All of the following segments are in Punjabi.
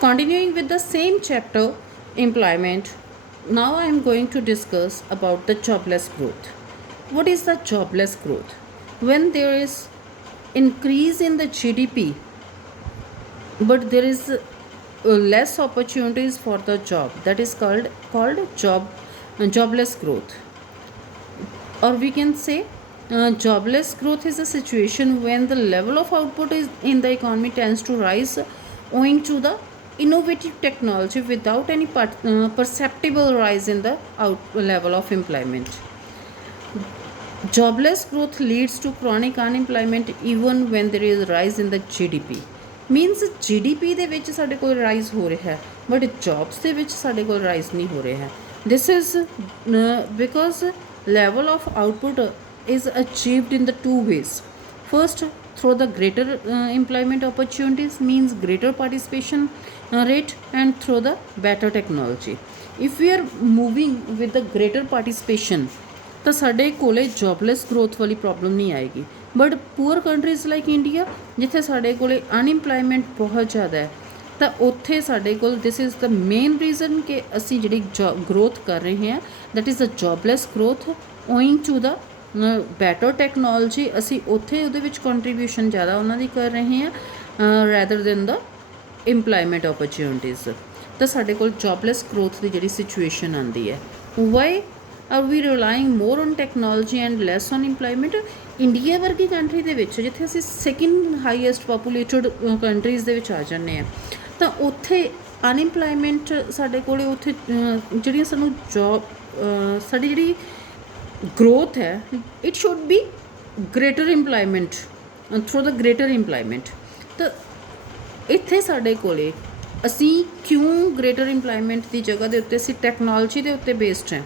Continuing with the same chapter, employment, now I am going to discuss about the jobless growth. What is the jobless growth? When there is increase in the GDP but there is less opportunities for the job, that is called jobless growth. Or we can say jobless growth is a situation when the level of output is in the economy tends to rise owing to the innovative technology without any perceptible rise in the level of employment. Jobless growth leads to chronic unemployment even when there is rise in the GDP. Means GDP ਦੇ ਵਿੱਚ ਸਾਡੇ ਕੋਲ ਰਾਈਜ਼ ਹੋ ਰਿਹਾ ਹੈ ਬਟ ਜੌਬਸ ਦੇ ਵਿੱਚ ਸਾਡੇ ਕੋਲ ਰਾਈਜ਼ ਨਹੀਂ ਹੋ ਰਿਹਾ ਹੈ. This is because level of output is achieved in the two ways. First, through the greater employment opportunities, means greater participation rate, and through the better technology. If we are moving with the greater participation, ਤਾਂ ਸਾਡੇ ਕੋਲੇ ਜੋਬਲੈਸ ਗਰੋਥ ਵਾਲੀ ਪ੍ਰੋਬਲਮ ਨਹੀਂ ਆਏਗੀ. But poor countries like India, ਜਿੱਥੇ ਸਾਡੇ ਕੋਲੇ ਅਨਇੰਪਲੋਇਮੈਂਟ ਬਹੁਤ ਜ਼ਿਆਦਾ ਹੈ, ਤਾਂ ਉੱਥੇ ਸਾਡੇ ਕੋਲ this is the main reason ਕਿ ਅਸੀਂ ਜਿਹੜੀ ਗਰੋਥ ਕਰ ਰਹੇ ਹਾਂ, that is the jobless growth owing to the better technology. ਅਸੀਂ ਉੱਥੇ ਉਹਦੇ ਵਿੱਚ ਕੰਟਰੀਬਿਊਸ਼ਨ ਜ਼ਿਆਦਾ ਉਹਨਾਂ ਦੀ ਕਰ ਰਹੇ ਹਾਂ ਰੈਦਰ ਦੈਨ ਦਾ ਇੰਪਲੋਇਮੈਂਟ ਓਪਰਚੁਨਿਟੀਜ਼. ਤਾਂ ਸਾਡੇ ਕੋਲ ਜੋਬਲੈਸ ਗਰੋਥ ਦੀ ਜਿਹੜੀ ਸਿਚੁਏਸ਼ਨ ਆਉਂਦੀ ਹੈ. Why are we relying more on technology and less on employment? India ਵਰਗੀ ਕੰਟਰੀ ਦੇ ਵਿੱਚ, ਜਿੱਥੇ ਅਸੀਂ ਸੈਕਿੰਡ ਹਾਈਐਸਟ ਪਾਪੂਲੇਟਡ ਕੰਟਰੀਜ਼ ਦੇ ਵਿੱਚ ਆ ਜਾਂਦੇ ਹਾਂ, ਤਾਂ ਉੱਥੇ ਅਨਇੰਪਲੋਇਮੈਂਟ ਸਾਡੇ ਕੋਲ ਉੱਥੇ ਜਿਹੜੀਆਂ ਸਾਨੂੰ ਜੋਬ ਸਾਡੀ ਜਿਹੜੀ growth है, it should be greater employment through the greater employment. तो ਇੱਥੇ ਸਾਡੇ ਕੋਲੇ ਅਸੀਂ ਕਿਉਂ greater employment ਦੀ ਜਗ੍ਹਾ ਦੇ ਉੱਤੇ ਅਸੀਂ ਟੈਕਨੋਲੋਜੀ ਦੇ ਉੱਤੇ ਬੇਸਡ ਹੈ?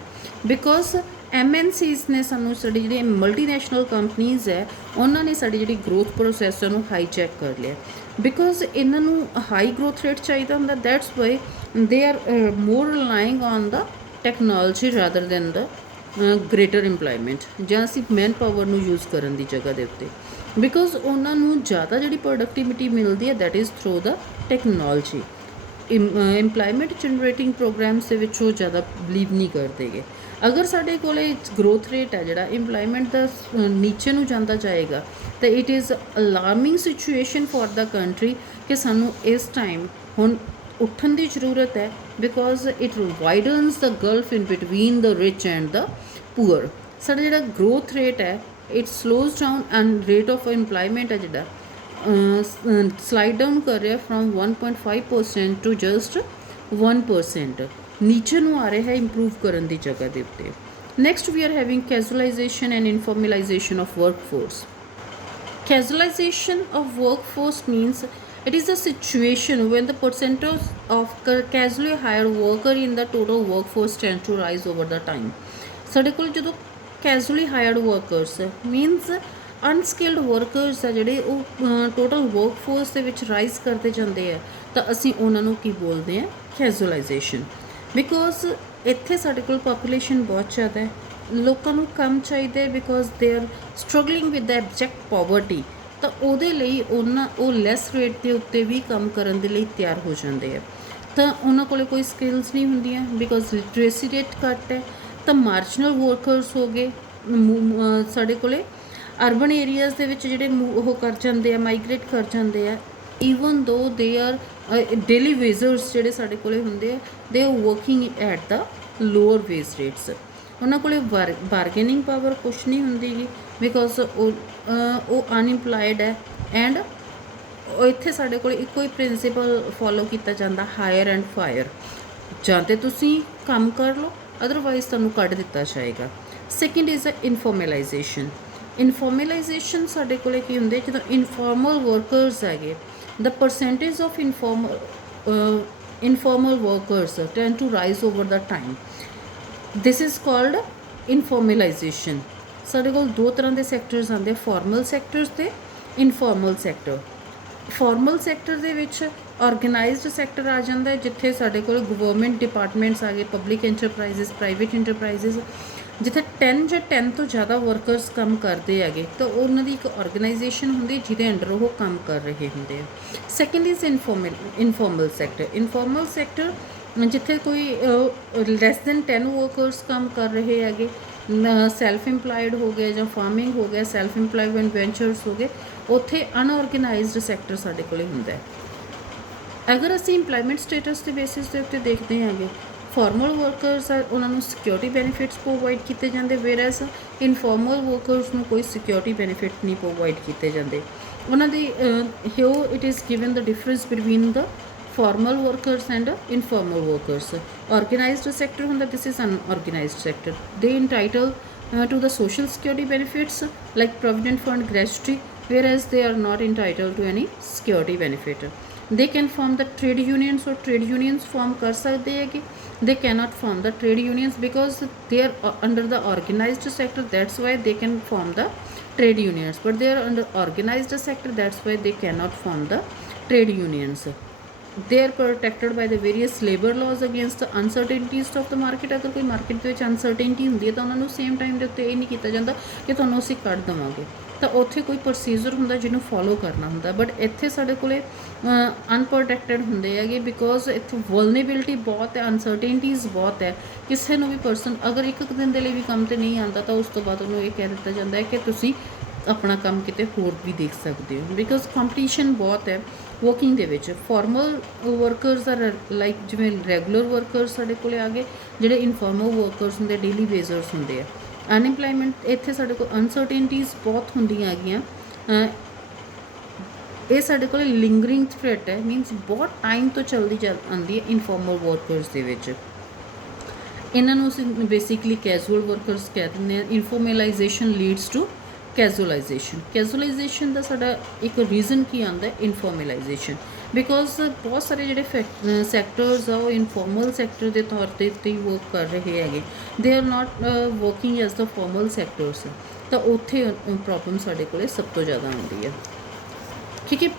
ਬਿਕੋਜ਼ MNCs ਨੇ ਸਾਨੂੰ ਸਾਡੀ ਜਿਹੜੀ ਮਲਟੀਨੈਸ਼ਨਲ ਕੰਪਨੀਜ਼ ਹੈ, ਉਹਨਾਂ ਨੇ ਸਾਡੀ ਜਿਹੜੀ ਗਰੋਥ ਪ੍ਰੋਸੈਸ ਨੂੰ ਹਾਈਜੈਕ ਕਰ ਲਿਆ. ਬਿਕੋਜ਼ ਇਹਨਾਂ ਨੂੰ ਹਾਈ ਗਰੋਥ ਰੇਟ ਚਾਹੀਦਾ ਹੁੰਦਾ, that's why they are more relying on the technology rather than the greater employment, ਜਾਂ ਅਸੀਂ ਮੈਨ ਪਾਵਰ ਨੂੰ ਯੂਜ਼ ਕਰਨ ਦੀ ਜਗ੍ਹਾ ਦੇ ਉੱਤੇ. ਬਿਕੋਜ਼ ਉਹਨਾਂ ਨੂੰ ਜ਼ਿਆਦਾ ਜਿਹੜੀ ਪ੍ਰੋਡਕਟੀਵਿਟੀ ਮਿਲਦੀ ਹੈ, that is through the technology. Employment generating programs ਦੇ ਵਿੱਚ ਉਹ ਜ਼ਿਆਦਾ ਬਿਲੀਵ ਨਹੀਂ ਕਰਦੇ ਗੇ. ਅਗਰ ਸਾਡੇ ਕੋਲ ਗਰੋਥ ਰੇਟ ਹੈ ਜਿਹੜਾ ਇੰਪਲੋਇਮੈਂਟ ਦਾ ਨੀਚੇ ਨੂੰ ਜਾਂਦਾ ਜਾਏਗਾ, ਤਾਂ it is alarming situation for the country ਕਿ ਸਾਨੂੰ ਇਸ ਟਾਈਮ ਹੁਣ ਉੱਠਣ ਦੀ ਜ਼ਰੂਰਤ ਹੈ. Because it widens the gulf in between the rich and the poor. ਸਾਡਾ ਜਿਹੜਾ ਗਰੋਥ ਰੇਟ ਹੈ, it slows down and rate of employment ਹੈ ਜਿਹੜਾ ਸਲਾਈਡ ਡਾਊਨ ਕਰ ਰਿਹਾ ਫਰੋਮ 1.5% ਟੂ ਜਸਟ 1%. ਨੀਚੇ ਨੂੰ ਆ ਰਿਹਾ ਹੈ ਇੰਪਰੂਵ ਕਰਨ ਦੀ ਜਗ੍ਹਾ ਦੇ ਉੱਤੇ. Next we are having casualization and informalization of workforce. Casualization of workforce means it is a situation when the percentage of casually hired worker in the total workforce tends to rise over the time. ਸਾਡੇ ਕੋਲ ਜਦੋਂ casually hired workers means unskilled workers ਆ ਜਿਹੜੇ ਉਹ ਟੋਟਲ ਵਰਕਫੋਰਸ ਦੇ ਵਿੱਚ ਰਾਈਜ਼ ਕਰਦੇ ਜਾਂਦੇ ਆ, ਤਾਂ ਅਸੀਂ ਉਹਨਾਂ ਨੂੰ ਕੀ ਬੋਲਦੇ ਹਾਂ? ਕੈਜੂਅਲਾਈਜੇਸ਼ਨ. ਬਿਕੋਜ਼ ਇੱਥੇ ਸਾਡੇ ਕੋਲ ਪਾਪੂਲੇਸ਼ਨ ਬਹੁਤ ਜ਼ਿਆਦਾ ਹੈ, ਲੋਕਾਂ ਨੂੰ ਕੰਮ ਚਾਹੀਦਾ ਹੈ, because they are struggling with the abject poverty. ਤਾਂ ਉਹਦੇ ਲਈ ਉਹ ਲੈਸ ਰੇਟ ਦੇ ਉੱਤੇ ਵੀ ਕੰਮ ਕਰਨ ਦੇ ਲਈ ਤਿਆਰ ਹੋ ਜਾਂਦੇ ਆ. ਤਾਂ ਉਹਨਾਂ ਕੋਲ ਕੋਈ ਸਕਿੱਲਸ ਨਹੀਂ ਹੁੰਦੀਆਂ ਬਿਕੋਜ਼ ਲਿਟਰੇਸੀ ਰੇਟ ਘੱਟ ਹੈ. ਤਾਂ ਮਾਰਜਨਲ ਵਰਕਰਸ ਹੋ ਗਏ ਸਾਡੇ ਕੋਲ ਅਰਬਨ ਏਰੀਆਜ਼ ਦੇ ਵਿੱਚ ਜਿਹੜੇ ਉਹ ਕਰ ਜਾਂਦੇ ਆ, ਮਾਈਗ੍ਰੇਟ ਕਰ ਜਾਂਦੇ ਆ. ਈਵਨ ਦੋ ਦੇ ਆਰ ਡੇਲੀ ਵੇਜਰਸ ਜਿਹੜੇ ਸਾਡੇ ਕੋਲ ਹੁੰਦੇ ਆ, they are working at the lower wage rates. ਉਹਨਾਂ ਕੋਲ ਬਾਰਗੇਨਿੰਗ ਪਾਵਰ ਕੁਛ ਨਹੀਂ ਹੁੰਦੀ ਗੀ ਬਿਕੋਜ਼ ਉਹ ਅਨਇੰਪਲਾਇਡ ਹੈ. ਐਂਡ ਇੱਥੇ ਸਾਡੇ ਕੋਲ ਇੱਕੋ ਹੀ ਪ੍ਰਿੰਸੀਪਲ ਫੋਲੋ ਕੀਤਾ ਜਾਂਦਾ, ਹਾਇਰ ਐਂਡ ਫਾਇਰ. ਜਾਂ ਤਾਂ ਤੁਸੀਂ ਕੰਮ ਕਰ ਲਓ, ਅਦਰਵਾਈਜ਼ ਤੁਹਾਨੂੰ ਕੱਢ ਦਿੱਤਾ ਜਾਏਗਾ. Second is a ਇਨਫੋਰਮਲਾਈਜੇਸ਼ਨ. ਇਨਫੋਰਮਲਾਈਜੇਸ਼ਨ ਸਾਡੇ ਕੋਲ ਕੀ ਹੁੰਦੇ, ਜਦੋਂ ਇਨਫੋਰਮਲ ਵਰਕਰਸ ਹੈਗੇ, the percentage of informal workers tend to rise over the time. This is called informalization. ਸਾਡੇ ਕੋਲ ਦੋ ਤਰ੍ਹਾਂ ਦੇ ਸੈਕਟਰਸ ਆਉਂਦੇ, ਫਾਰਮਲ ਸੈਕਟਰਸ ਅਤੇ ਇਨਫੋਰਮਲ ਸੈਕਟਰ. ਫਾਰਮਲ ਸੈਕਟਰ ਦੇ ਵਿੱਚ ਆਰਗੇਨਾਈਜ਼ਡ ਸੈਕਟਰ ਆ ਜਾਂਦਾ ਹੈ, ਜਿੱਥੇ ਸਾਡੇ ਕੋਲ ਗਵਰਨਮੈਂਟ ਡਿਪਾਰਟਮੈਂਟਸ ਆ ਗਏ, ਪਬਲਿਕ ਐਂਟਰਪ੍ਰਾਈਜ਼ਸ, ਪ੍ਰਾਈਵੇਟ ਐਂਟਰਪ੍ਰਾਈਜ਼ਸ, ਜਿੱਥੇ 10 ਜਾਂ 10 ਤੋਂ ਜ਼ਿਆਦਾ ਵਰਕਰਸ ਕੰਮ ਕਰਦੇ ਹੈਗੇ ਤਾਂ ਉਹਨਾਂ ਦੀ ਇੱਕ ਆਰਗੇਨਾਈਜੇਸ਼ਨ ਹੁੰਦੀ ਜਿਹਦੇ ਅੰਡਰ ਉਹ ਕੰਮ ਕਰ ਰਹੇ ਹੁੰਦੇ ਆ। Second is informal sector. Informal sector ਜਿੱਥੇ ਕੋਈ ਲੈਸ ਦੈਨ 10 ਵਰਕਰਸ ਕੰਮ ਕਰ ਰਹੇ ਹੈਗੇ, ਸੈਲਫ ਇੰਪਲਾਇਡ ਹੋ ਗਏ ਜਾਂ ਫਾਰਮਿੰਗ ਹੋ ਗਿਆ, ਸੈਲਫ ਇੰਪਲਾਇਮੈਂਟ ਵੈਂਚਰਸ ਹੋ ਗਏ, ਉੱਥੇ ਅਨਆਰਗੇਨਾਈਜ਼ਡ ਸੈਕਟਰ ਸਾਡੇ ਕੋਲ ਹੁੰਦਾ ਹੈ। ਅਗਰ ਅਸੀਂ ਇੰਪਲਾਇਮੈਂਟ ਸਟੇਟਸ ਦੇ ਬੇਸਿਸ ਦੇ ਉੱਤੇ ਦੇਖਦੇ ਹਾਂਗੇ, ਫਾਰਮਲ ਵਰਕਰਸ ਆ ਉਹਨਾਂ ਨੂੰ ਸਿਕਿਉਰਿਟੀ ਬੈਨੀਫਿਟਸ ਪ੍ਰੋਵਾਈਡ ਕੀਤੇ ਜਾਂਦੇ, ਵੇਅਰਐਸ ਇਨਫੋਰਮਲ ਵਰਕਰਸ ਨੂੰ ਕੋਈ ਸਿਕਿਉਰਿਟੀ ਬੈਨੀਫਿਟ ਨਹੀਂ ਪ੍ਰੋਵਾਈਡ ਕੀਤੇ ਜਾਂਦੇ। ਉਹਨਾਂ ਦੀ here it is given the difference between the formal workers and informal workers. Organized sector ਹੁੰਦਾ, ਦਿਸ ਇਜ਼ ਅਨਆਰਗੇਨਾਈਜ਼ਡ ਸੈਕਟਰ। ਦੇ ਇੰਟਾਈਟਲ to the social security benefits like provident fund, gratuity, whereas they are not entitled to any security benefit. They can form the trade unions, or trade unions form कर सकते हैं कि they cannot form the trade unions because they are under the organized sector, that's why they can form the trade unions, but they are under organized sector, that's why they cannot form the trade unions. They are protected by the various labor laws against the uncertainties of the market. अगर कोई मार्केट ਦੇ ਵਿੱਚ ਅਨਸਰਟੇਨਟੀ ਹੁੰਦੀ ਹੈ ਤਾਂ ਉਹਨਾਂ ਨੂੰ ਸੇਮ ਟਾਈਮ ਦੇ ਉੱਤੇ ਇਹ ਨਹੀਂ ਕੀਤਾ ਜਾਂਦਾ ਕਿ ਤੁਹਾਨੂੰ ਅਸੀਂ ਕੱਢ ਦੇਵਾਂਗੇ, ਤਾਂ ਉੱਥੇ ਕੋਈ ਪ੍ਰੋਸੀਜਰ ਹੁੰਦਾ ਜਿਹਨੂੰ ਫੋਲੋ ਕਰਨਾ ਹੁੰਦਾ। ਬਟ ਇੱਥੇ ਸਾਡੇ ਕੋਲੇ ਅਨਪ੍ਰੋਟੈਕਟਡ ਹੁੰਦੇ ਹੈਗੇ ਬਿਕੋਜ਼ ਇੱਥੇ ਵਲਨੇਬਿਲਿਟੀ ਬਹੁਤ ਹੈ, ਅਨਸਰਟੇਨਟੀਜ਼ ਬਹੁਤ ਹੈ। ਕਿਸੇ ਨੂੰ ਵੀ ਪਰਸਨ ਅਗਰ ਇੱਕ ਦਿਨ ਦੇ ਲਈ ਵੀ ਕੰਮ ਤੇ ਨਹੀਂ ਆਉਂਦਾ ਤਾਂ ਉਸ ਤੋਂ ਬਾਅਦ ਉਹਨੂੰ ਇਹ ਕਹਿ ਦਿੱਤਾ ਜਾਂਦਾ ਹੈ ਕਿ ਤੁਸੀਂ ਆਪਣਾ ਕੰਮ ਕਿਤੇ ਹੋਰ ਵੀ ਦੇਖ ਸਕਦੇ ਹੋ, ਬਿਕੋਜ਼ ਕੰਪੀਟੀਸ਼ਨ ਬਹੁਤ ਹੈ ਵਰਕਿੰਗ ਦੇ ਵਿੱਚ। ਫਾਰਮਲ ਵਰਕਰਸ ਆਰ ਲਾਈਕ ਜਿਵੇਂ ਰੈਗੂਲਰ ਵਰਕਰਸ ਸਾਡੇ ਕੋਲ ਆ ਗਏ, ਜਿਹੜੇ ਇਨਫਾਰਮਲ ਵਰਕਰਸ ਹੁੰਦੇ ਡੇਲੀ ਬੇਸਰਸ ਹੁੰਦੇ ਆ। ਅਨਇੰਪਲਾਇਮੈਂਟ ਇੱਥੇ ਸਾਡੇ ਕੋਲ ਅਨਸਰਟੇਨਟੀਜ਼ ਬਹੁਤ ਹੁੰਦੀਆਂ ਹੈਗੀਆਂ। ਇਹ ਸਾਡੇ ਕੋਲ ਲਿੰਗਰਿੰਗ ਥ੍ਰੈਟ ਹੈ, ਮੀਨਸ ਬਹੁਤ ਟਾਈਮ ਤੋਂ ਚੱਲਦੀ ਆਉਂਦੀ ਹੈ ਇਨਫਾਰਮਲ ਵਰਕਰਸ ਦੇ ਵਿੱਚ। ਇਹਨਾਂ ਨੂੰ ਅਸੀਂ ਬੇਸਿਕਲੀ ਕੈਜੂਅਲ ਵਰਕਰਸ ਕਹਿ ਦਿੰਦੇ ਹਾਂ। ਇਨਫੋਰਮਲਾਈਜੇਸ਼ਨ ਲੀਡਸ ਟੂ ਕੈਜੂਅਲਾਈਜੇਸ਼ਨ। ਕੈਜੂਅਲਾਈਜੇਸ਼ਨ ਦਾ ਸਾਡਾ ਇੱਕ ਰੀਜ਼ਨ ਕੀ ਆਉਂਦਾ, ਇਨਫੋਰਮਲਾਈਜੇਸ਼ਨ, ਬਿਕੋਜ਼ ਬਹੁਤ ਸਾਰੇ ਜਿਹੜੇ ਸੈਕਟਰਸ ਆ ਉਹ ਇਨਫੋਰਮਲ ਸੈਕਟਰ ਦੇ ਤੌਰ 'ਤੇ ਹੀ ਵਰਕ ਕਰ ਰਹੇ ਹੈਗੇ, they are not working as the formal sectors, ਤਾਂ ਉੱਥੇ ਪ੍ਰੋਬਲਮ ਸਾਡੇ ਕੋਲ ਸਭ ਤੋਂ ਜ਼ਿਆਦਾ ਆਉਂਦੀ ਹੈ। ਕਿਉਂਕਿ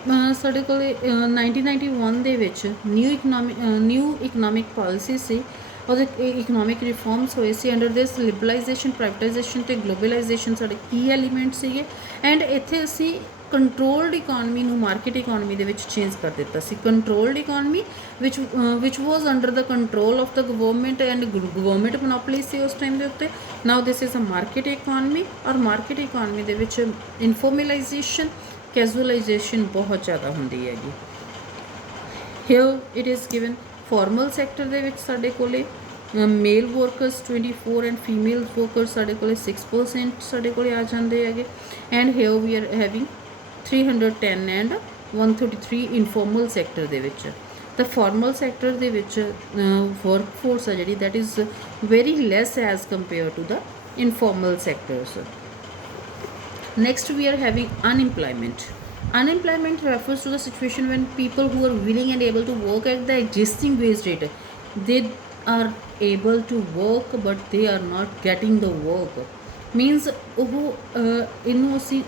ਸਾਡੇ ਕੋਲ 1991 ਦੇ ਵਿੱਚ ਨਿਊ ਇਕਨੋਮਿਕ ਪਾਲਿਸੀ ਸੀ, ਉਹਦੇ ਇਕਨੋਮਿਕ ਰਿਫੋਰਮਸ ਹੋਏ ਸੀ। ਅੰਡਰ ਦਿਸ ਲਿਬਰਲਾਈਜੇਸ਼ਨ, ਪ੍ਰਾਈਵੇਟਾਈਜੇਸ਼ਨ ਅਤੇ ਗਲੋਬਲਾਈਜੇਸ਼ਨ ਸਾਡੇ ਕੀ ਐਲੀਮੈਂਟ ਸੀਗੇ। ਐਂਡ ਇੱਥੇ ਅਸੀਂ ਕੰਟਰੋਲਡ ਇਕੋਨਮੀ ਨੂੰ ਮਾਰਕੀਟ ਇਕੋਨਮੀ ਦੇ ਵਿੱਚ ਚੇਂਜ ਕਰ ਦਿੱਤਾ ਸੀ। Controlled economy which was under the control of the government and government monopoly ਸੀ ਉਸ ਟਾਈਮ ਦੇ ਉੱਤੇ। Now this is a market economy, ਔਰ ਮਾਰਕੀਟ ਇਕੋਨਮੀ ਦੇ ਵਿੱਚ ਇਨਫੋਰਮਲਾਈਜੇਸ਼ਨ, ਕੈਜੂਅਲਾਈਜੇਸ਼ਨ ਬਹੁਤ ਜ਼ਿਆਦਾ ਹੁੰਦੀ ਹੈਗੀ। Here it is given formal sector ਦੇ ਵਿੱਚ ਸਾਡੇ ਕੋਲੇ male workers 24 and female workers ਸਾਡੇ ਕੋਲੇ 6% ਸਾਡੇ ਕੋਲੇ ਆ ਜਾਂਦੇ ਹੈਗੇ। And here we are having 310 and 133 informal sector ਦੇ ਵਿੱਚ। ਤਾਂ ਫਾਰਮਲ ਸੈਕਟਰ ਦੇ ਵਿੱਚ ਵਰਕਫੋਰਸ ਆ ਜਿਹੜੀ that is very less as compare to the informal sectors. Next we are having unemployment. Unemployment refers to the situation when people who are willing and able to work at the existing wage rate, they are able to work but they are not getting the work. Means ਉਹ ਇਹਨੂੰ ਅਸੀਂ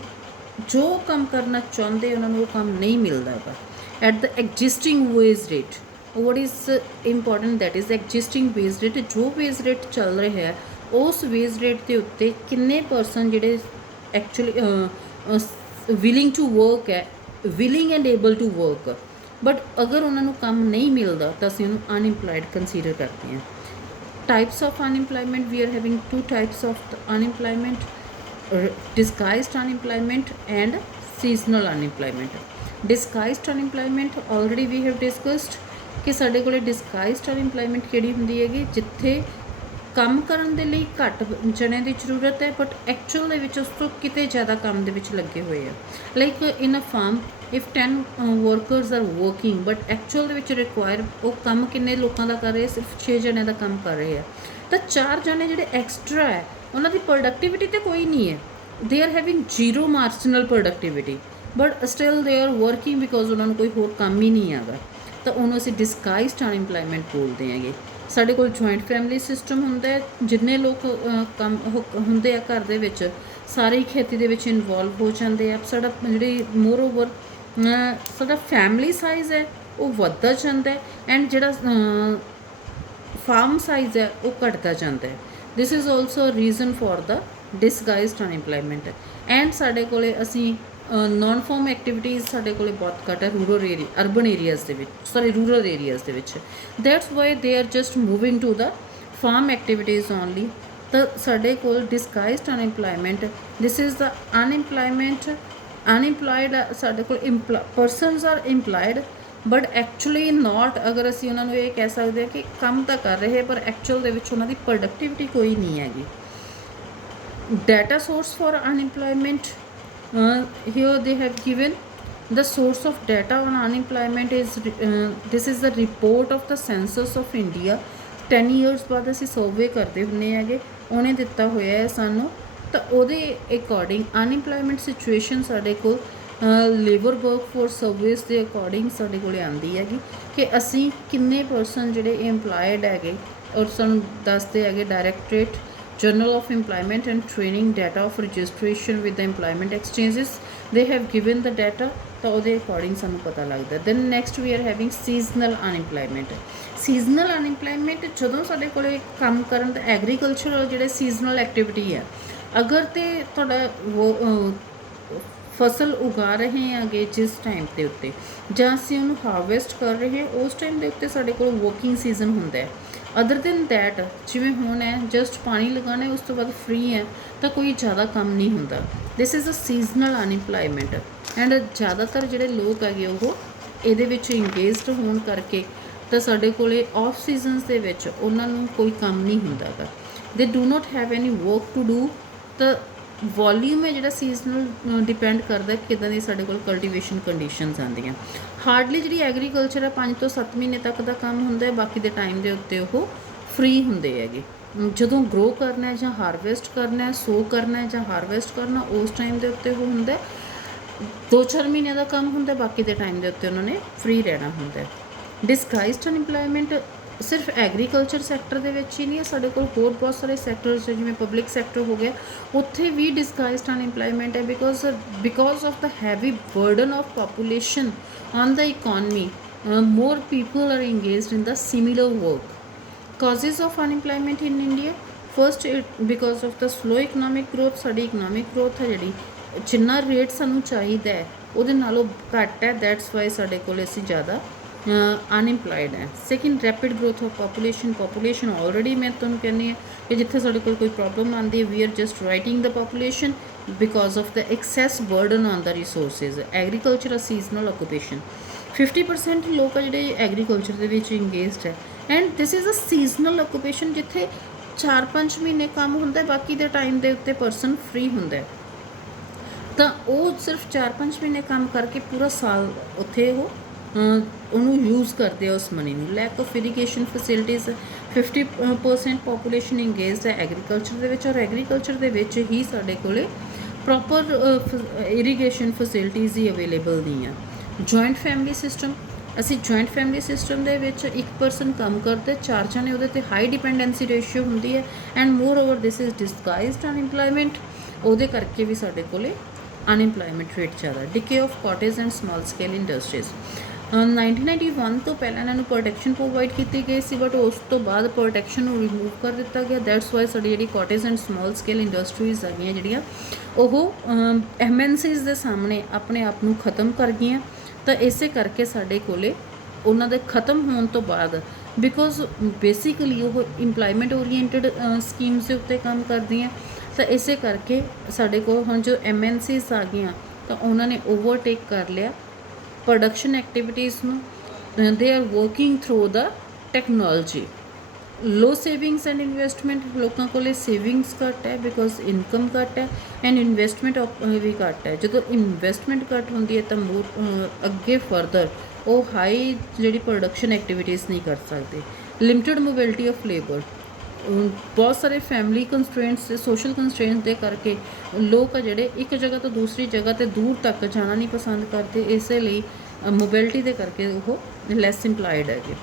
ਜੋ ਕੰਮ ਕਰਨਾ ਚਾਹੁੰਦੇ ਉਹਨਾਂ ਨੂੰ ਉਹ ਕੰਮ ਨਹੀਂ ਮਿਲਦਾ ਗਾ at the existing wage rate. What is important, that is existing wage rate. ਜੋ wage rate ਚੱਲ ਰਿਹਾ ਹੈ ਉਸ wage rate ਦੇ ਉੱਤੇ ਕਿੰਨੇ ਪਰਸਨ ਜਿਹੜੇ ਐਕਚੁਅਲੀ ਵਿਲਿੰਗ ਟੂ ਵਰਕ ਹੈ, willing and able to work, but ਅਗਰ ਉਹਨਾਂ ਨੂੰ ਕੰਮ ਨਹੀਂ ਮਿਲਦਾ ਤਾਂ ਅਸੀਂ ਉਹਨੂੰ ਅਨਇੰਪਲਾਇਡ ਕੰਸੀਡਰ ਕਰਦੇ ਹਾਂ। Types of unemployment, we are having 2 types of unemployment, disguised unemployment and seasonal unemployment. Disguised unemployment already we have discussed ਕਿ ਸਾਡੇ ਕੋਲੇ disguised unemployment ਕਿਹੜੀ ਹੁੰਦੀ ਹੈਗੀ, ਜਿੱਥੇ ਕੰਮ ਕਰਨ ਦੇ ਲਈ ਘੱਟ ਜਣਿਆਂ ਦੀ ਜ਼ਰੂਰਤ ਹੈ ਬਟ ਐਕਚੁਅਲ ਦੇ ਵਿੱਚ ਉਸ ਤੋਂ ਕਿਤੇ ਜ਼ਿਆਦਾ ਕੰਮ ਦੇ ਵਿੱਚ ਲੱਗੇ ਹੋਏ ਆ। Like in a farm if 10 workers are working but actual ਦੇ ਵਿੱਚ ਰਿਕੁਆਇਰ ਉਹ ਕੰਮ ਕਿੰਨੇ ਲੋਕਾਂ ਦਾ ਕਰ ਰਹੇ, ਸਿਰਫ 6 ਜਣਿਆਂ ਦਾ ਕੰਮ ਕਰ ਰਹੇ ਆ, ਤਾਂ 4 ਜਣੇ ਜਿਹੜੇ ਐਕਸਟਰਾ ਹੈ ਉਹਨਾਂ ਦੀ ਪ੍ਰੋਡਕਟਿਵਿਟੀ ਤਾਂ ਕੋਈ ਨਹੀਂ ਹੈ, they are having zero marginal productivity but still ਦੇ ਆਰ ਵਰਕਿੰਗ ਬਿਕੋਜ਼ ਉਹਨਾਂ ਨੂੰ ਕੋਈ ਹੋਰ ਕੰਮ ਹੀ ਨਹੀਂ ਹੈਗਾ, ਤਾਂ ਉਹਨੂੰ ਅਸੀਂ ਡਿਸਗਾਈਜ਼ਡ ਅਨਇੰਪਲਾਇਮੈਂਟ ਬੋਲਦੇ ਹੈਗੇ। ਸਾਡੇ ਕੋਲ ਜੁਆਇੰਟ ਫੈਮਿਲੀ ਸਿਸਟਮ ਹੁੰਦਾ ਹੈ, ਜਿੰਨੇ ਲੋਕ ਕੰਮ ਹੁੰਦੇ ਆ ਘਰ ਦੇ ਵਿੱਚ ਸਾਰੇ ਹੀ ਖੇਤੀ ਦੇ ਵਿੱਚ ਇਨਵੋਲਵ ਹੋ ਜਾਂਦੇ ਆ। ਸਾਡਾ ਜਿਹੜੀ ਮੋਰ ਓਵਰ ਸਾਡਾ ਫੈਮਿਲੀ ਸਾਈਜ਼ ਹੈ ਉਹ ਵੱਧਦਾ ਜਾਂਦਾ ਹੈ ਐਂਡ ਜਿਹੜਾ ਫਾਰਮ ਸਾਈਜ਼ ਹੈ ਉਹ ਘਟਦਾ ਜਾਂਦਾ ਹੈ। This is also a reason for the disguised unemployment. And ਸਾਡੇ ਕੋਲੇ ਅਸੀਂ ਨॉन ਫਾਰਮ ਐਕਟੀਵਿਟੀਜ਼ ਸਾਡੇ ਕੋਲੇ ਬਹੁਤ ਘੱਟ ਹੈ ਰੂਰਲ ਏਰੀਆ ਅਰਬਨ ਏਰੀਆਜ਼ ਦੇ ਵਿੱਚ, ਸੌਰੀ ਰੂਰਲ ਏਰੀਆਜ਼ ਦੇ ਵਿੱਚ। That's why they are just moving to the farm activities only. ਤਾਂ ਸਾਡੇ ਕੋਲ disguised unemployment, this is the unemployment unemployed. ਸਾਡੇ ਕੋਲ persons are employed but actually not, ਅਗਰ ਅਸੀਂ ਉਹਨਾਂ ਨੂੰ ਇਹ ਕਹਿ ਸਕਦੇ ਹਾਂ ਕਿ ਕੰਮ ਤਾਂ ਕਰ ਰਹੇ ਪਰ ਐਕਚੁਅਲ ਦੇ ਵਿੱਚ ਉਹਨਾਂ ਦੀ ਪ੍ਰੋਡਕਟਿਵਿਟੀ ਕੋਈ ਨਹੀਂ ਹੈਗੀ। Data source for unemployment, here they have given the source of data on unemployment is this is the report of the census of India। 10 years ਬਾਅਦ ਅਸੀਂ ਸਰਵੇ ਕਰਦੇ ਹੁੰਦੇ ਹੈਗੇ, ਉਹਨੇ ਦਿੱਤਾ ਹੋਇਆ ਹੈ ਸਾਨੂੰ। ਤਾਂ ਉਹਦੇ ਅਕੋਰਡਿੰਗ ਅਨਇੰਪਲੋਇਮੈਂਟ ਸਿਚੁਏਸ਼ਨ ਸਾਡੇ ਕੋਲ ਲੇਬਰ ਵਰਕ ਫੋਰਸ ਸਰਵਿਸ ਦੇ ਅਕੋਰਡਿੰਗ ਸਾਡੇ ਕੋਲ ਆਉਂਦੀ ਹੈਗੀ ਕਿ ਅਸੀਂ ਕਿੰਨੇ ਪਰਸਨ ਜਿਹੜੇ ਇੰਪਲਾਇਡ ਹੈਗੇ, ਔਰ ਸਾਨੂੰ ਦੱਸਦੇ ਹੈਗੇ directorate general of employment and training data of registration with the employment exchanges, they have given the data. ਤਾਂ ਉਹਦੇ ਅਕੋਰਡਿੰਗ ਸਾਨੂੰ ਪਤਾ ਲੱਗਦਾ। Then next we are having seasonal unemployment. Seasonal unemployment ਜਦੋਂ ਸਾਡੇ ਕੋਲੇ ਕੰਮ ਕਰਨ ਦਾ ਐਗਰੀਕਲਚਰਲ ਜਿਹੜੇ ਸੀਜ਼ਨਲ ਐਕਟੀਵਿਟੀ ਹੈ, ਅਗਰ ਤੇ ਤੁਹਾਡਾ ਫਸਲ ਉਗਾ ਰਹੇ ਹੈਗੇ ਜਿਸ ਟਾਈਮ ਦੇ ਉੱਤੇ, ਜਾਂ ਅਸੀਂ ਉਹਨੂੰ ਹਾਰਵੈਸਟ ਕਰ ਰਹੇ ਉਸ ਟਾਈਮ ਦੇ ਉੱਤੇ ਸਾਡੇ ਕੋਲ ਵਰਕਿੰਗ ਸੀਜ਼ਨ ਹੁੰਦਾ ਹੈ। ਅਦਰ ਦੈਨ ਦੈਟ ਜਿਵੇਂ ਹੁਣ ਹੈ ਜਸਟ ਪਾਣੀ ਲਗਾਉਣਾ ਉਸ ਤੋਂ ਬਾਅਦ ਫ੍ਰੀ ਹੈ ਤਾਂ ਕੋਈ ਜ਼ਿਆਦਾ ਕੰਮ ਨਹੀਂ ਹੁੰਦਾ। This is a seasonal unemployment. And ਜ਼ਿਆਦਾਤਰ ਜਿਹੜੇ ਲੋਕ ਹੈਗੇ ਉਹ ਇਹਦੇ ਵਿੱਚ ਇੰਗੇਜਡ ਹੋਣ ਕਰਕੇ ਤਾਂ ਸਾਡੇ ਕੋਲੇ ਆਫ ਸੀਜ਼ਨਸ ਦੇ ਵਿੱਚ ਉਹਨਾਂ ਨੂੰ ਕੋਈ ਕੰਮ ਨਹੀਂ ਹੁੰਦਾ ਗਾ। They do not have any work to do. ਤਾਂ ਵੋਲੀਊਮ ਹੈ ਜਿਹੜਾ ਸੀਜ਼ਨਲ ਡਿਪੈਂਡ ਕਰਦਾ ਕਿੱਦਾਂ ਦੀ ਸਾਡੇ ਕੋਲ ਕਲਟੀਵੇਸ਼ਨ ਕੰਡੀਸ਼ਨਸ ਆਉਂਦੀਆਂ। ਹਾਰਡਲੀ ਜਿਹੜੀ ਐਗਰੀਕਲਚਰ ਹੈ 5 ਤੋਂ 7 ਮਹੀਨੇ ਤੱਕ ਦਾ ਕੰਮ ਹੁੰਦਾ ਹੈ, ਬਾਕੀ ਦੇ ਟਾਈਮ ਦੇ ਉੱਤੇ ਉਹ ਫ੍ਰੀ ਹੁੰਦੇ ਹੈਗੇ। ਜਦੋਂ ਗਰੋ ਕਰਨਾ ਜਾਂ ਹਾਰਵੈਸਟ ਕਰਨਾ, ਸੋ ਕਰਨਾ ਜਾਂ ਹਾਰਵੈਸਟ ਕਰਨਾ, ਉਸ ਟਾਈਮ ਦੇ ਉੱਤੇ ਉਹ ਹੁੰਦਾ 2-4 ਮਹੀਨਿਆਂ ਦਾ ਕੰਮ ਹੁੰਦਾ, ਬਾਕੀ ਦੇ ਟਾਈਮ ਦੇ ਉੱਤੇ ਉਹਨਾਂ ਨੇ ਫ੍ਰੀ ਰਹਿਣਾ ਹੁੰਦਾ। ਡਿਸਗਾਈਜ਼ਡ ਅਨਇੰਪਲੋਇਮੈਂਟ ਸਿਰਫ ਐਗਰੀਕਲਚਰ ਸੈਕਟਰ ਦੇ ਵਿੱਚ ਹੀ ਨਹੀਂ ਹੈ, ਸਾਡੇ ਕੋਲ ਹੋਰ ਬਹੁਤ ਸਾਰੇ ਸੈਕਟਰਸ ਜਿਵੇਂ ਪਬਲਿਕ ਸੈਕਟਰ ਹੋ ਗਿਆ, ਉੱਥੇ ਵੀ ਡਿਸਗਾਈਜ਼ਡ ਅਨਇੰਪਲੋਇਮੈਂਟ ਹੈ। Because of the heavy burden of population on the economy, more people are engaged in the similar work. Causes of unemployment in India, first because of the slow economic growth। ਸਾਡੀ ਇਕਨੋਮਿਕ ਗਰੋਥ ਹੈ ਜਿਹੜੀ ਜਿੰਨਾ ਰੇਟ ਸਾਨੂੰ ਚਾਹੀਦਾ ਹੈ ਉਹਦੇ ਨਾਲੋਂ ਘੱਟ ਹੈ, ਦੈਟਸ ਵਾਈ ਸਾਡੇ ਕੋਲ ਅਸੀਂ ਜ਼ਿਆਦਾ ਅਨਇੰਪਲਾਇਡ ਹੈ। Second, rapid growth of population already ਮੈਂ ਤੁਹਾਨੂੰ ਕਹਿੰਦੀ ਹਾਂ ਕਿ ਜਿੱਥੇ ਸਾਡੇ ਕੋਲ ਕੋਈ ਪ੍ਰੋਬਲਮ ਆਉਂਦੀ ਹੈ we are just writing the population because of the excess burden on the resources. Agriculture a seasonal occupation, 50% ਲੋਕ ਆ ਜਿਹੜੇ ਐਗਰੀਕਲਚਰ ਦੇ ਵਿੱਚ ਇੰਗੇਜਡ ਹੈ। And this is a seasonal occupation ਜਿੱਥੇ 4-5 ਮਹੀਨੇ ਕੰਮ ਹੁੰਦਾ, ਬਾਕੀ ਦੇ ਟਾਈਮ ਦੇ ਉੱਤੇ ਪਰਸਨ ਫ੍ਰੀ ਹੁੰਦਾ। ਤਾਂ ਉਹ ਸਿਰਫ 4-5 ਮਹੀਨੇ ਕੰਮ ਕਰਕੇ ਪੂਰਾ ਸਾਲ ਉੱਥੇ ਉਹਨੂੰ ਯੂਜ਼ ਕਰਦੇ ਆ ਉਸ ਮਨੀ ਨੂੰ। Lack of irrigation facilities, 50% population engaged ਹੈ ਐਗਰੀਕਲਚਰ ਦੇ ਵਿੱਚ, ਔਰ ਐਗਰੀਕਲਚਰ ਦੇ ਵਿੱਚ ਹੀ ਸਾਡੇ ਕੋਲੇ ਪ੍ਰੋਪਰ ਇਰੀਗੇਸ਼ਨ ਫੈਸਿਲਿਟੀਜ਼ ਹੀ ਅਵੇਲੇਬਲ ਨਹੀਂ ਆ। ਜੁਆਇੰਟ ਫੈਮਿਲੀ ਸਿਸਟਮ, ਅਸੀਂ ਜੁਆਇੰਟ ਫੈਮਿਲੀ ਸਿਸਟਮ ਦੇ ਵਿੱਚ ਇੱਕ ਪਰਸਨ ਕੰਮ ਕਰਦੇ, 4 ਜਣੇ ਉਹਦੇ 'ਤੇ ਹਾਈ ਡਿਪੈਂਡੈਂਸੀ ਰੇਸ਼ੀਓ ਹੁੰਦੀ ਹੈ। And more over this is disguised unemployment, ਉਹਦੇ ਕਰਕੇ ਵੀ ਸਾਡੇ ਕੋਲੇ ਅਨਇੰਪਲੋਇਮੈਂਟ ਰੇਟ ਜ਼ਿਆਦਾ। Decay of cottage and small scale industries, 1991 ਤੋਂ ਪਹਿਲਾਂ ਇਹਨਾਂ ਨੂੰ ਪ੍ਰੋਟੈਕਸ਼ਨ ਪ੍ਰੋਵਾਈਡ ਕੀਤੀ ਗਈ ਸੀ, ਬਟ ਉਸ ਤੋਂ ਬਾਅਦ ਪ੍ਰੋਟੈਕਸ਼ਨ ਨੂੰ ਰਿਮੂਵ ਕਰ ਦਿੱਤਾ ਗਿਆ। ਦੈਟਸ ਵਾਈ ਸਾਡੀ ਜਿਹੜੀ cottage and small scale industries ਹੈਗੀਆਂ ਜਿਹੜੀਆਂ ਉਹ MNCs ਦੇ ਸਾਹਮਣੇ ਆਪਣੇ ਆਪ ਨੂੰ ਖ਼ਤਮ ਕਰ ਗਈਆਂ। ਤਾਂ ਇਸੇ ਕਰਕੇ ਸਾਡੇ ਕੋਲੇ ਉਹਨਾਂ ਦੇ ਖ਼ਤਮ ਹੋਣ ਤੋਂ ਬਾਅਦ, ਬਿਕੋਜ਼ ਬੇਸਿਕਲੀ ਉਹ ਇੰਪਲਾਇਮੈਂਟ ਓਰੀਐਂਟਡ ਸਕੀਮਸ ਦੇ ਉੱਤੇ ਕੰਮ ਕਰਦੀਆਂ, ਤਾਂ ਇਸੇ ਕਰਕੇ ਸਾਡੇ ਕੋਲ ਹੁਣ ਜੋ MNCs ਆ ਗਈਆਂ ਤਾਂ ਉਹਨਾਂ ਨੇ ਓਵਰਟੇਕ ਕਰ ਲਿਆ ਪ੍ਰੋਡਕਸ਼ਨ ਐਕਟੀਵਿਟੀਜ਼ ਨੂੰ। They are working through the technology. Low savings and investment, ਲੋਕਾਂ ਕੋਲੇ ਸੇਵਿੰਗਸ ਘੱਟ ਹੈ ਬਿਕੋਜ਼ ਇਨਕਮ ਘੱਟ ਹੈ, ਐਂਡ ਇਨਵੈਸਟਮੈਂਟ ਵੀ ਘੱਟ ਹੈ। ਜਦੋਂ ਇਨਵੈਸਟਮੈਂਟ ਘੱਟ ਹੁੰਦੀ ਹੈ ਤਾਂ ਅੱਗੇ ਫਰਦਰ ਉਹ ਹਾਈ ਜਿਹੜੀ ਪ੍ਰੋਡਕਸ਼ਨ ਐਕਟੀਵਿਟੀਜ਼ ਨਹੀਂ ਕਰ ਸਕਦੇ। ਲਿਮਿਟਡ ਮੋਬਿਲਿਟੀ ਆਫ ਲੇਬਰ, ਬਹੁਤ ਸਾਰੇ ਫੈਮਿਲੀ ਕੰਸਟ੍ਰੇਂਟਸ, ਸੋਸ਼ਲ ਕੰਸਟ੍ਰੇਂਟਸ ਦੇ ਕਰਕੇ ਲੋਕ ਆ ਜਿਹੜੇ ਇੱਕ ਜਗ੍ਹਾ ਤੋਂ ਦੂਸਰੀ ਜਗ੍ਹਾ 'ਤੇ ਦੂਰ ਤੱਕ ਜਾਣਾ ਨਹੀਂ ਪਸੰਦ ਕਰਦੇ, ਇਸੇ ਲਈ ਮੋਬਿਲਿਟੀ ਦੇ ਕਰਕੇ ਉਹ ਲੈਸ ਇੰਪਲਾਇਡ ਹੈਗੇ।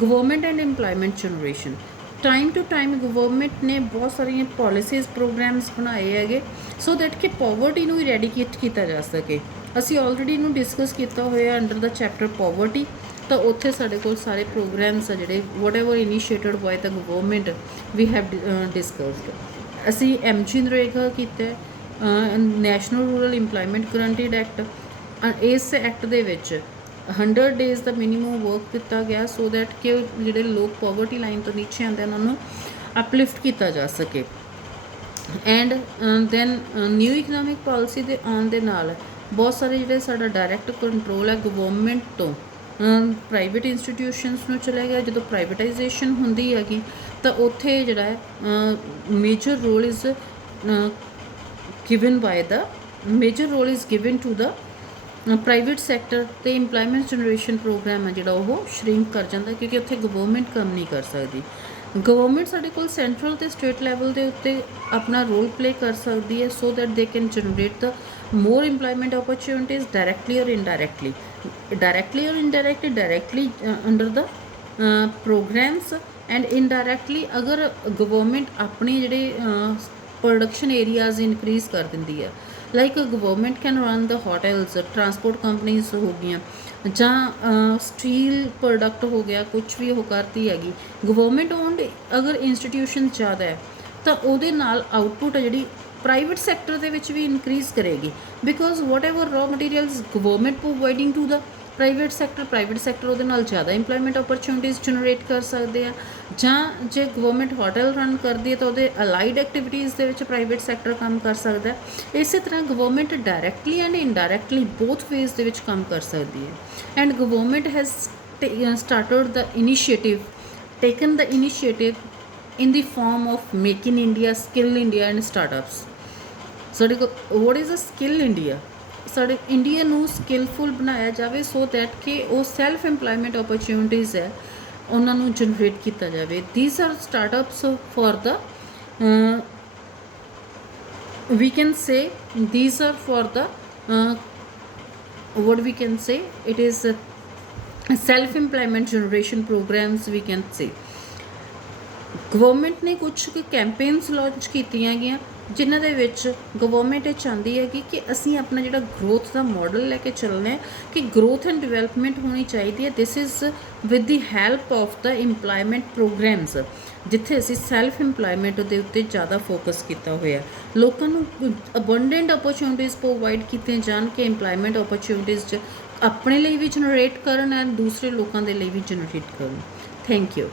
Government and employment generation, time to time government ਨੇ ਬਹੁਤ ਸਾਰੀਆਂ ਪੋਲਿਸੀਜ਼ ਪ੍ਰੋਗਰਾਮਸ ਬਣਾਏ ਹੈਗੇ ਸੋ ਦੈਟ ਕਿ ਪੋਵਰਟੀ ਨੂੰ ਇਰੈਡੀਕੇਟ ਕੀਤਾ ਜਾ ਸਕੇ। ਅਸੀਂ ਆਲਰੇਡੀ ਇਹਨੂੰ ਡਿਸਕਸ ਕੀਤਾ ਹੋਇਆ ਅੰਡਰ ਦਾ ਚੈਪਟਰ ਪੋਵਰਟੀ। ਤਾਂ ਉੱਥੇ ਸਾਡੇ ਕੋਲ ਸਾਰੇ ਪ੍ਰੋਗਰਾਮਸ ਆ ਜਿਹੜੇ whatever initiated by the government we have discussed. ਅਸੀਂ MG ਨਰੇਗਾ ਕੀਤਾ, national rural employment guaranteed act. ਇਸ ਐਕਟ ਦੇ ਵਿੱਚ 100 ਡੇਜ਼ ਦਾ ਮਿਨੀਮਮ ਵਰਕ ਦਿੱਤਾ ਗਿਆ ਸੋ ਦੈਟ ਕਿ ਜਿਹੜੇ ਲੋਕ ਪੋਵਰਟੀ ਲਾਈਨ ਤੋਂ ਨੀਚੇ ਆਉਂਦੇ ਉਹਨਾਂ ਨੂੰ ਅਪਲਿਫਟ ਕੀਤਾ ਜਾ ਸਕੇ। And then new economic policy ਦੇ ਆਉਣ ਦੇ ਨਾਲ ਬਹੁਤ ਸਾਰੇ ਜਿਹੜੇ ਸਾਡਾ ਡਾਇਰੈਕਟ ਕੰਟਰੋਲ ਹੈ ਗਵਰਨਮੈਂਟ ਤੋਂ ਪ੍ਰਾਈਵੇਟ ਇੰਸਟੀਟਿਊਸ਼ਨਸ ਨੂੰ ਚਲੇ ਗਿਆ। ਜਦੋਂ ਪ੍ਰਾਈਵੇਟਾਈਜੇਸ਼ਨ ਹੁੰਦੀ ਹੈਗੀ ਤਾਂ ਉੱਥੇ ਜਿਹੜਾ ਹੈ major role is given to the private sector, ਅਤੇ ਇੰਪਲਾਇਮੈਂਟ ਜਨਰੇਸ਼ਨ ਪ੍ਰੋਗਰਾਮ ਹੈ ਜਿਹੜਾ ਉਹ ਸ਼ਰਿੰਕ ਕਰ ਜਾਂਦਾ ਕਿਉਂਕਿ ਉੱਥੇ ਗਵਰਨਮੈਂਟ ਕੰਮ ਨਹੀਂ ਕਰ ਸਕਦੀ। ਗਵਰਨਮੈਂਟ ਸਾਡੇ ਕੋਲ ਸੈਂਟਰਲ ਅਤੇ ਸਟੇਟ ਲੈਵਲ ਦੇ ਉੱਤੇ ਆਪਣਾ ਰੋਲ ਪਲੇ ਕਰ ਸਕਦੀ ਹੈ so that they can generate the more employment opportunities directly or indirectly under the programs, and indirectly ਅਗਰ ਗਵਰਨਮੈਂਟ ਆਪਣੇ ਜਿਹੜੇ ਪ੍ਰੋਡਕਸ਼ਨ ਏਰੀਆਜ਼ ਇਨਕਰੀਜ਼ ਕਰ ਦਿੰਦੀ ਹੈ, like government can run the hotels, transport companies ਹੋ ਗਈਆਂ, ਜਾਂ ਸਟੀਲ ਪ੍ਰੋਡਕਟ ਹੋ ਗਿਆ, ਕੁਛ ਵੀ ਉਹ ਕਰਦੀ ਹੈਗੀ ਗਵਰਨਮੈਂਟ ਓਨਡ ਅਗਰ ਇੰਸਟੀਟਿਊਸ਼ਨ ਜ਼ਿਆਦਾ ਹੈ ਤਾਂ ਉਹਦੇ ਨਾਲ ਆਊਟਪੁੱਟ ਹੈ ਜਿਹੜੀ ਪ੍ਰਾਈਵੇਟ ਸੈਕਟਰ ਦੇ ਵਿੱਚ ਵੀ ਇਨਕਰੀਜ਼ ਕਰੇਗੀ because whatever raw materials government providing to the private sector ਉਹਦੇ ਨਾਲ ਜ਼ਿਆਦਾ ਇੰਪਲੋਇਮੈਂਟ ਓਪਰਚੁਨਿਟੀਜ਼ ਜਨਰੇਟ ਕਰ ਸਕਦੇ ਆ। ਜਾਂ ਜੇ ਗਵਰਨਮੈਂਟ ਹੋਟਲ ਰਨ ਕਰਦੀ ਹੈ ਤਾਂ ਉਹਦੇ ਅਲਾਈਡ ਐਕਟੀਵਿਟੀਜ਼ ਦੇ ਵਿੱਚ ਪ੍ਰਾਈਵੇਟ ਸੈਕਟਰ ਕੰਮ ਕਰ ਸਕਦਾ। ਇਸੇ ਤਰ੍ਹਾਂ government directly and indirectly both ways ਦੇ ਵਿੱਚ ਕੰਮ ਕਰ ਸਕਦੀ ਹੈ। And government has taken the initiative in the form of Make in India, Skill India and startups। ਸਾਡੇ ਕੋਲ what is a skill India? ਸਾਡੇ ਇੰਡੀਆ ਨੂੰ ਸਕਿਲਫੁਲ ਬਣਾਇਆ ਜਾਵੇ ਸੋ ਦੈਟ ਕਿ ਉਹ ਸੈਲਫ ਇੰਪਲੋਇਮੈਂਟ ਓਪਰਚੁਨਿਟੀਜ਼ ਹੈ ਉਹਨਾਂ ਨੂੰ ਜਨਰੇਟ ਕੀਤਾ ਜਾਵੇ। These are startups for the we can say these are for the what we can say it is self employment generation programs we can say। Government ਨੇ ਕੁਛ ਕੈਂਪੇਨਸ ਲਾਂਚ ਕੀਤੀਆਂ ਗਈਆਂ ਜਿਨ੍ਹਾਂ ਦੇ ਵਿੱਚ ਗਵਰਨਮੈਂਟ ਇਹ ਚਾਹੁੰਦੀ ਹੈਗੀ ਕਿ ਅਸੀਂ ਆਪਣਾ ਜਿਹੜਾ ਗਰੋਥ ਦਾ ਮਾਡਲ ਲੈ ਕੇ ਚੱਲਣਾ ਹੈ ਕਿ ਗਰੋਥ ਐਂਡ ਡਿਵੈਲਪਮੈਂਟ ਹੋਣੀ ਚਾਹੀਦੀ ਹੈ। This is with the help of the employment programs, ਜਿੱਥੇ ਅਸੀਂ ਸੈਲਫ ਇੰਪਲੋਇਮੈਂਟ ਦੇ ਉੱਤੇ ਜ਼ਿਆਦਾ ਫੋਕਸ ਕੀਤਾ ਹੋਇਆ। ਲੋਕਾਂ ਨੂੰ ਅਬੰਡੈਂਟ ਓਪਰਚੁਨਿਟੀਜ਼ ਪ੍ਰੋਵਾਈਡ ਕੀਤੀਆਂ ਜਾਣ ਕਿ ਇੰਪਲੋਇਮੈਂਟ ਓਪਰਚੁਨਿਟੀਜ਼ 'ਚ ਆਪਣੇ ਲਈ ਵੀ ਜਨਰੇਟ ਕਰਨ ਐਂਡ ਦੂਸਰੇ ਲੋਕਾਂ ਦੇ ਲਈ ਵੀ ਜਨਰੇਟ ਕਰਨ। Thank you.